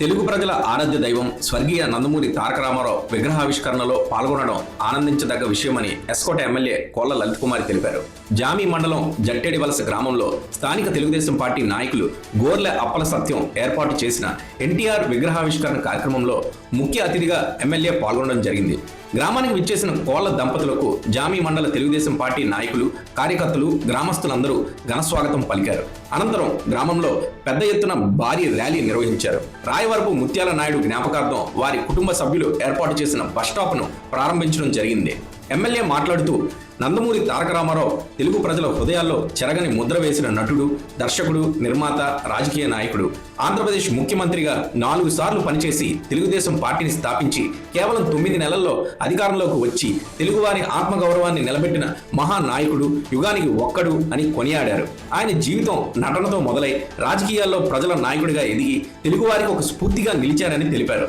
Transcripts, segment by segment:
తెలుగు ప్రజల ఆరాధ్య దైవం స్వర్గీయ నందమూరి తారక రామారావు విగ్రహావిష్కరణలో పాల్గొనడం ఆనందించదగ్గ విషయమని ఎస్కోట ఎమ్మెల్యే కోళ్ల లలిత్ కుమార్ తెలిపారు. జామి మండలం జట్టేడి వలస గ్రామంలో స్థానిక తెలుగుదేశం పార్టీ నాయకులు గోర్లె అప్పల సత్యం ఏర్పాటు చేసిన ఎన్టీఆర్ విగ్రహావిష్కరణ కార్యక్రమంలో ముఖ్య అతిథిగా ఎమ్మెల్యే పాల్గొనడం జరిగింది. గ్రామానికి విచ్చేసిన కోళ్ల దంపతులకు జామి మండల తెలుగుదేశం పార్టీ నాయకులు, కార్యకర్తలు, గ్రామస్తులందరూ ఘనస్వాగతం పలికారు. అనంతరం గ్రామంలో పెద్ద ఎత్తున భారీ ర్యాలీ నిర్వహించారు. రాయవరపు ముత్యాల నాయుడు జ్ఞాపకార్థం వారి కుటుంబ సభ్యులు ఏర్పాటు చేసిన బస్టాప్ను ప్రారంభించడం జరిగింది. ఎమ్మెల్యే మాట్లాడుతూ, నందమూరి తారక రామారావు తెలుగు ప్రజల హృదయాల్లో చెరగని ముద్ర వేసిన నటుడు, దర్శకుడు, నిర్మాత, రాజకీయ నాయకుడు. ఆంధ్రప్రదేశ్ ముఖ్యమంత్రిగా 4 సార్లు పనిచేసి తెలుగుదేశం పార్టీని స్థాపించి కేవలం 9 నెలల్లో అధికారంలోకి వచ్చి తెలుగువారి ఆత్మగౌరవాన్ని నిలబెట్టిన మహానాయకుడు, యుగానికి ఒక్కడు అని కొనియాడారు. ఆయన జీవితం నటనతో మొదలై రాజకీయాల్లో ప్రజల నాయకుడిగా ఎదిగి తెలుగువారికి ఒక స్ఫూర్తిగా నిలిచారని తెలిపారు.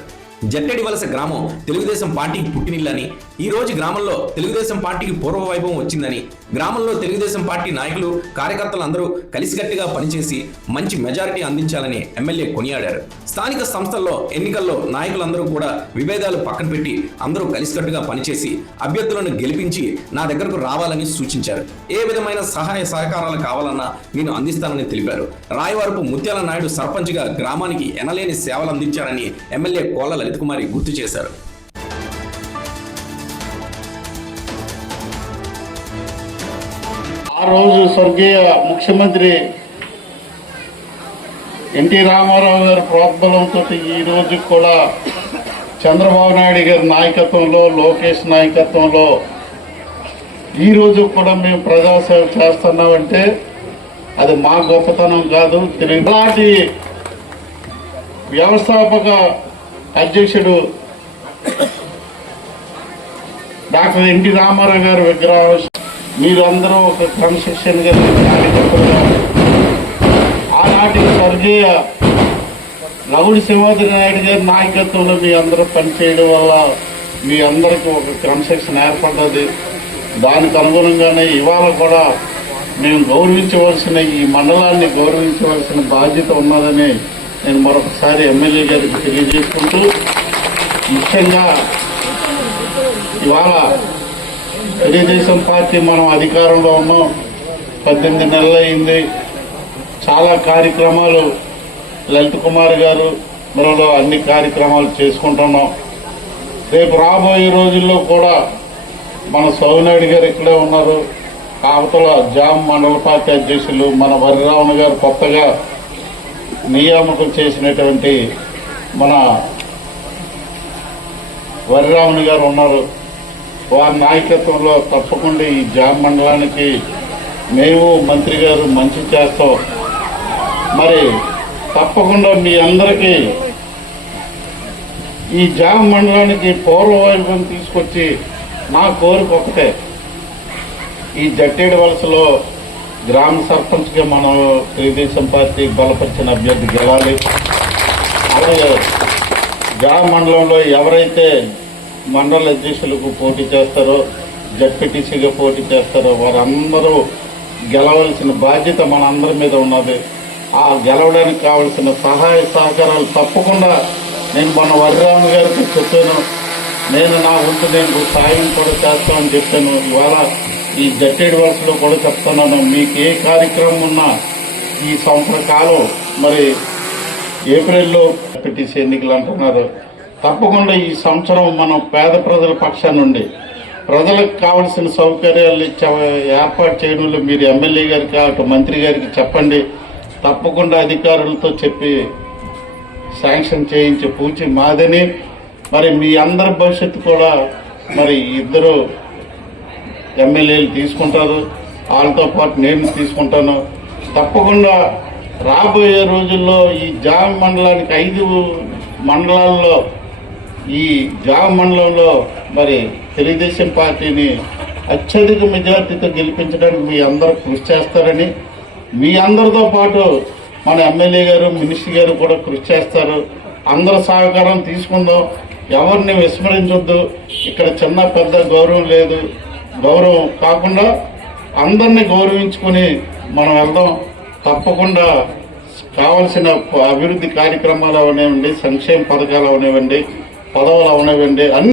జట్టేడి వలస గ్రామం తెలుగుదేశం పార్టీకి పుట్టినిల్లని, ఈ రోజు గ్రామంలో తెలుగుదేశం పార్టీకి పూర్వ వైభవం వచ్చిందని, గ్రామంలో తెలుగుదేశం పార్టీ నాయకులు, కార్యకర్తలందరూ కలిసికట్టుగా పనిచేసి మంచి మెజారిటీ అందించాలని ఎమ్మెల్యే కొనియాడారు. స్థానిక సంస్థల్లో ఎన్నికల్లో నాయకులందరూ కూడా విభేదాలు పక్కన పెట్టి అందరూ కలిసికట్టుగా పనిచేసి అభ్యర్థులను గెలిపించి నా దగ్గరకు రావాలని సూచించారు. ఏ విధమైన సహాయ సహకారాలు కావాలన్నా నేను అందిస్తానని తెలిపారు. రాయవరపు ముత్యాల నాయుడు సర్పంచ్గా గ్రామానికి ఎనలేని సేవలు అందించారని ఎమ్మెల్యే కోళ్ల లలిత్ కుమార్ గుర్తు చేశారు. ఆ రోజు స్వర్గీయ ముఖ్యమంత్రి ఎన్టీ రామారావు గారి ప్రోద్బలంతో ఈ రోజు కూడా చంద్రబాబు నాయుడు గారి నాయకత్వంలో, లోకేష్ నాయకత్వంలో ఈ రోజు కూడా మేము ప్రజాసేవ చేస్తున్నామంటే అది మా గొప్పతనం కాదు. ఇలాంటి వ్యవస్థాపక అధ్యక్షుడు డాక్టర్ ఎన్టీ రామారావు గారి విగ్రహం మీరందరూ ఒక క్రమశిక్షణగా ఆనాటి స్వర్గీయ లవుడి సింహాద్రి నాయుడు గారి నాయకత్వంలో మీ అందరూ పనిచేయడం వల్ల మీ అందరికీ ఒక క్రమశిక్షణ ఏర్పడ్డది. దానికి అనుగుణంగానే ఇవాళ కూడా మేము గౌరవించవలసిన, ఈ మండలాన్ని గౌరవించవలసిన బాధ్యత ఉన్నదని నేను మరొకసారి ఎమ్మెల్యే గారికి తెలియజేసుకుంటూ, ముఖ్యంగా ఇవాళ తెలుగుదేశం పార్టీ మనం అధికారంలో ఉన్నాం, 18 నెలలు అయింది. చాలా కార్యక్రమాలు లలిత్ కుమార్ గారు మనలో అన్ని కార్యక్రమాలు చేసుకుంటున్నాం. రేపు రాబోయే రోజుల్లో కూడా మన సోమినాయుడు గారు ఇక్కడే ఉన్నారు. కావతల జామ్ మండల పార్టీ అధ్యక్షులు మన వర్రావణ గారు కొత్తగా నియామకం చేసినటువంటి మన వర్రావణ గారు ఉన్నారు. వారి నాయకత్వంలో తప్పకుండా ఈ జామ్ మండలానికి మేము మంత్రి గారు మంచి చేస్తాం. మరి తప్పకుండా మీ అందరికీ ఈ జామ్ మండలానికి పూర్వ వైభవం తీసుకొచ్చి నా కోరిక ఒకటే, ఈ జట్టేడి వలసలో గ్రామ సర్పంచ్గా మనం తెలుగుదేశం పార్టీ బలపరిచిన అభ్యర్థి గెలాలి. అలాగే జామ్ మండలంలో ఎవరైతే మండల అధ్యక్షులకు పోటీ చేస్తారో, జడ్పీటీసీగా పోటీ చేస్తారో వారందరూ గెలవలసిన బాధ్యత మన అందరి మీద ఉన్నది. ఆ గెలవడానికి కావలసిన సహాయ సహకారాలు తప్పకుండా నేను మన వర్రావణ గారికి చెప్పాను. నేను నా వంతు నేను సాయం కూడా చేస్తామని చెప్పాను. ఇవాళ ఈ జట్టేడి వలసలో కూడా చెప్తున్నాను, మీకు ఏ కార్యక్రమం ఉన్నా ఈ సంవత్సర కాలం, మరి ఏప్రిల్లో జడ్పీటీసీ ఎన్నికలు అంటున్నారు, తప్పకుండా ఈ సంవత్సరం మనం పేద ప్రజల పక్షాన నుండి ప్రజలకు కావలసిన సౌకర్యాలు ఏర్పాటు చేయడంలో మీరు ఎమ్మెల్యే గారికి, అటు మంత్రి గారికి చెప్పండి. తప్పకుండా అధికారులతో చెప్పి శాంక్షన్ చేయించి పూచి మాదని, మరి మీ అందరి భవిష్యత్తు కూడా మరి ఇద్దరు ఎమ్మెల్యేలు తీసుకుంటారు, వాళ్ళతో పాటు నేను తీసుకుంటాను. తప్పకుండా రాబోయే రోజుల్లో ఈ జామ్ మండలానికి 5 మండలాల్లో ఈ జామ్ మండలంలో మరి తెలుగుదేశం పార్టీని అత్యధిక మెజార్టీతో గెలిపించడానికి మీ అందరూ కృషి చేస్తారని, మీ అందరితో పాటు మన ఎమ్మెల్యే గారు, మినిస్టర్ గారు కూడా కృషి చేస్తారు. అందరి సహకారం తీసుకుందాం, ఎవరిని విస్మరించొద్దు. ఇక్కడ చిన్న పెద్ద గౌరవం లేదు, గౌరవం కాకుండా అందరినీ గౌరవించుకొని మనం వెళ్దాం. తప్పకుండా కావలసిన అభివృద్ధి కార్యక్రమాలు అవనివ్వండి, సంక్షేమ పథకాలు అవనివ్వండి, పదవులు అవనివ్వండి, అన్ని